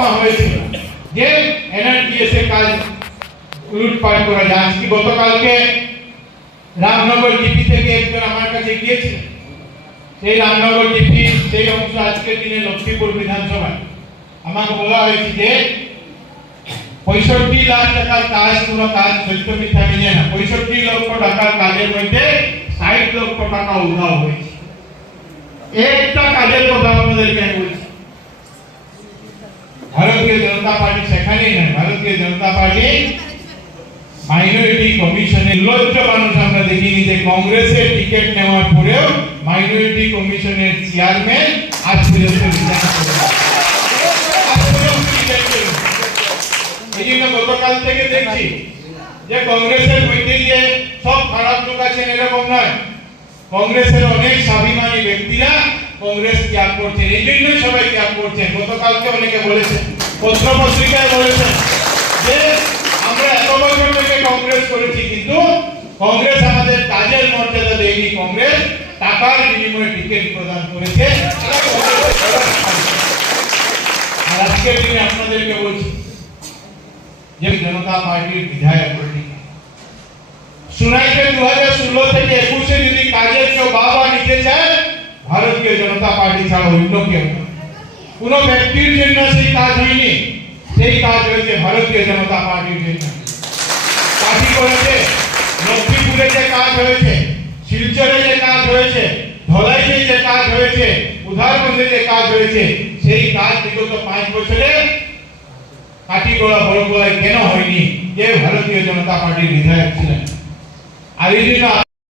চাপা হয়েছিল যে এনআরটিএস এর কাজ লুটপাট করা যায়। আজকে গতকালকে রামনগর ডিপি থেকে একজন আমার কাছে গিয়েছিলেন, সেই রামনগর ডিপি সেই অংশ আজকের দিনে লক্ষ্মীপুর বিধানসভায় আমাকে বলা হয়েছে যে 65 লাখ টাকার কাজ, কোনো কাজ সত্য মিথ্যা মিলিয়ে না, 65 লক্ষ টাকার কাজের মধ্যে 60 লক্ষ টাকা উধাও হয়েছে। একটা কাজের কথা আপনাদেরকে আমি বলছি, ভারতীয় জনতা পার্টি সেখানেই নয়, ভারতীয় জনতা পার্টি মাইনরিটি কমিশনের লজ্জ মানুষ আমরা দেখিনি যে কংগ্রেসের টিকিট নেওয়ার পরেও মাইনরিটি কমিশনের চেয়ারম্যান আজ পর্যন্ত রিজাইন করেছে। এই জন্য গতকাল থেকে দেখছি যে কংগ্রেসের মধ্যে যে সব খারাপ লোক আছেন এরকম নয়, কংগ্রেসের অনেক স্বাভিমানী ব্যক্তিরা কংগ্রেস ত্যাগ করছেন, এই জন্যই সবাই ত্যাগ করছেন। গতকালকে অনেকে বলেছেন, পত্র পত্রিকায় বলেছেন যে আমরা এত বছর থেকে কংগ্রেস করেছি কিন্তু কংগ্রেস আমাদের কাজের মর্যাদা দেয়নি, কংগ্রেস টাকার বিনিময়ে টিকিট প্রদান করেছে। আর আজকের দিনে আপনাদেরকে বলছি যে জনতা পার্টির বিধায়ক শুনাইতে 2016 থেকে 21 যদি কাজের কেউ বাবা নিতে চায় ভারতীয় জনতা পার্টি ছাড়া অন্য কেউ না। কোন ব্যক্তির জন্য সেই কাজ হয়নি, সেই কাজ হয়েছে ভারতীয় জনতা পার্টির জন্য। পার্টি করেছে লক্ষ্মীপুরে যে কাজ হয়েছে, শিলচরে যে কাজ হয়েছে, ধলাইতে যে কাজ হয়েছে, উধারবন্দে যে কাজ হয়েছে, সেই কাজ বিগত 5 বছরে কাটিগড়া বড়গোলায় কেন হয়নি? যে ভারতীয় জনতা পার্টির বিধায়ক ছিলেন। আর এই জন্য